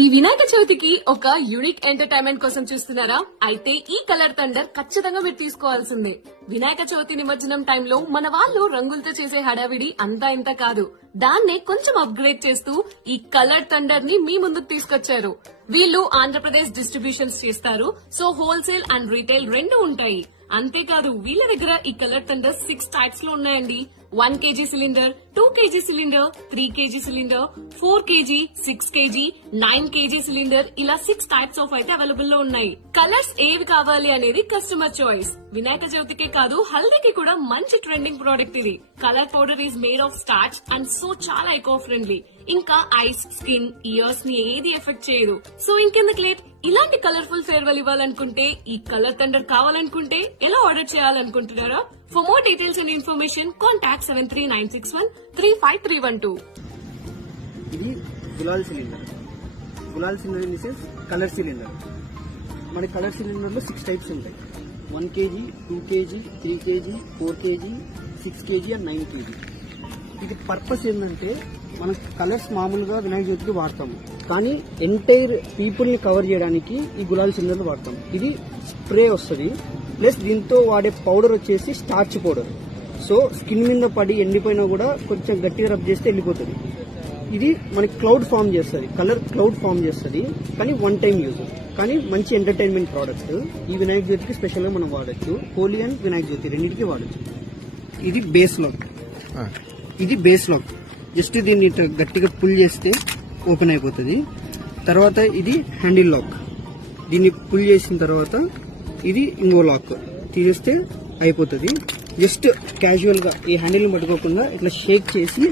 ఈ వినాయక చవితికి ఒక యూనిక్ ఎంటర్టైన్మెంట్ కోసం చూస్తున్నారా? అయితే ఈ కలర్ థండర్ ఖచ్చితంగా మీరు తీసుకోవాల్సిందే. వినాయక చవితి నిమజ్జనం టైంలో మన వాళ్ళు రంగులతో చేసే హడావిడి అంతా ఇంత కాదు. దాన్నే కొంచెం అప్గ్రేడ్ చేస్తూ ఈ కలర్ థండర్ ని మీ ముందుకు తీసుకొచ్చారు. వీళ్ళు ఆంధ్రప్రదేశ్ డిస్ట్రిబ్యూషన్స్ చేస్తారు. సో హోల్సేల్ అండ్ రీటైల్ రెండు ఉంటాయి. అంతేకాదు వీళ్ళ దగ్గర ఈ కలర్ థండర్ 6 టైప్స్ లో ఉన్నాయండి. 1 kg cylinder, 2 kg cylinder, 3 kg cylinder, 4 kg, 6 kg, 9 kg cylinder, ఇలా 6 టైప్స్ ఆఫ్ అయితే అవైలబుల్ లో ఉన్నాయి. కలర్స్ ఏవి కావాలి అనేది కస్టమర్ చాయిస్. వినాయక చవితికే కాదు హల్దీకి కూడా మంచి ట్రెండింగ్ ప్రోడక్ట్ ఇది. Colour powder is made of starch and so చాలా ఎకో ఫ్రెండ్లీ. ఇంకా ఐస్, స్కిన్, ఇయర్స్ ని ఏది ఎఫెక్ట్ చేయదు. సో ఇంకెందుకు లేట్, ఇలాంటి కలర్ఫుల్ ఫేర్వెల్ ఇవ్వాలనుకుంటే, ఈ కలర్ థండర్ కావాలనుకుంటే ఎలా ఆర్డర్ చేయాలనుకుంటున్నారా? For more details and information contact 7396135312. ఇది gulal cylinder. Gulal cylinder in the sense colour cylinder. మన కలర్ సిలిండర్ లో 6 టైప్స్ ఉంటాయి. 1 kg, 2 kg, 3 kg, 4 kg, 6 kg and 9 kg. ఇది పర్పస్ ఏంటంటే మనం కలర్స్ మామూలుగా వినాయక చవితికి వాడతాము, కానీ ఎంటైర్ పీపుల్ ని కవర్ చేయడానికి ఈ గులాల్ సిలిండర్ వాడతాం. ఇది స్ప్రే వస్తుంది, ప్లస్ దీంతో వాడే పౌడర్ వచ్చేసి స్టార్చ్ పౌడర్. సో స్కిన్ మీద పడి ఎండిపోయినా కూడా కొంచెం గట్టిగా రబ్ చేస్తే వెళ్ళిపోతుంది. ఇది మనకి క్లౌడ్ ఫామ్ చేస్తుంది, కలర్ క్లౌడ్ ఫామ్ చేస్తుంది, కానీ 1 టైం యూజ్. కానీ మంచి ఎంటర్టైన్మెంట్ ప్రోడక్ట్. ఈ వినాయక చవితికి స్పెషల్ గా మనం వాడచ్చు. హోలీ అండ్ వినాయక చవితి రెండింటికి వాడచ్చు. ఇది బేస్ లాక్. ఇది బేస్ లాక్. జస్ట్ దీన్ని గట్టిగా పుల్ చేస్తే ఓపెన్ అయిపోతుంది. తర్వాత ఇది హ్యాండిల్ లాక్. దీన్ని పుల్ చేసిన తర్వాత ఇది ఇంకో లాక్ తీసేస్తే అయిపోతుంది. జస్ట్ క్యాజువల్ గా ఈ హ్యాండిల్ పట్టుకోకుండా ఇట్లా షేక్ చేసి